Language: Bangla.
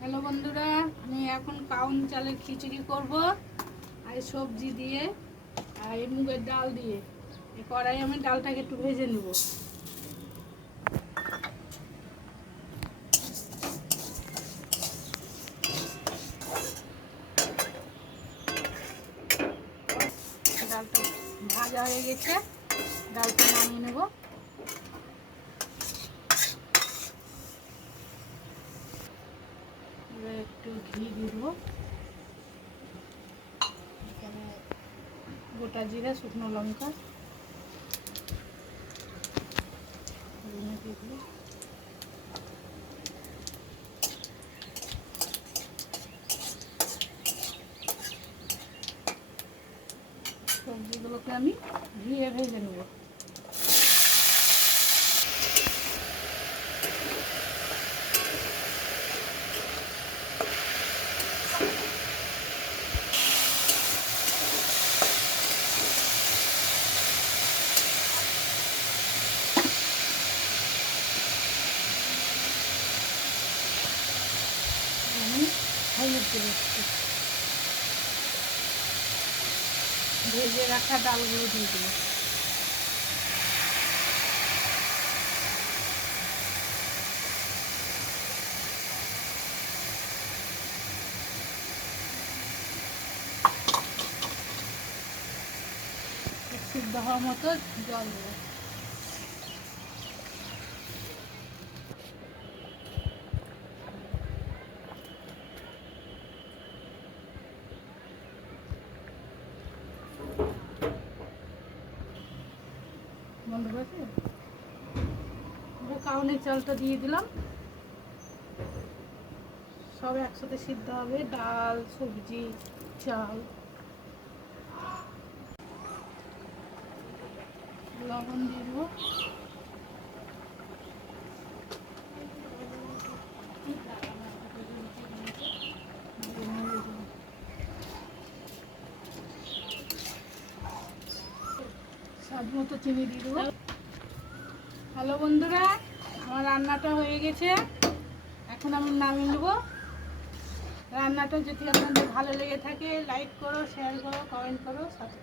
হ্যালো বন্ধুরা, আমি এখন কাউন চালের খিচুড়ি করব আর সবজি দিয়ে আর এই মুগের ডাল দিয়ে। এই কড়াই আমি ডালটাকে একটু ভেজে নেব। ডালটা ভাজা হয়ে গেছে, ডালটা নামিয়ে নেব। এবার একটু ঘি দিয়ে দেবো, এখানে গোটা জিরা, শুকনো লঙ্কা দিয়ে দেবো। সবজিগুলোকে আমি ঘিয়ে ভেজে নেব। আমি হলুদ দিয়ে দিচ্ছি, ভেজে রাখা ডালগুলো দিয়ে দেবো। সিদ্ধ হওয়ার মতো জল দেবো। বন্ধ করেছে, কাউনের চালটা দিয়ে দিলাম। সব একসাথে সিদ্ধ হবে, ডাল, সবজি, চাল। লবণ দিয়ে দেবো, স্বাদ মতো চিনি দিয়ে দেবো। হ্যালো বন্ধুরা, আমার রান্নাটা হয়ে গেছে, এখন আমি নামিয়ে নেবো। রান্নাটা যদি আপনাদের ভালো লেগে থাকে লাইক করো, শেয়ার করো, কমেন্ট করো, সাথে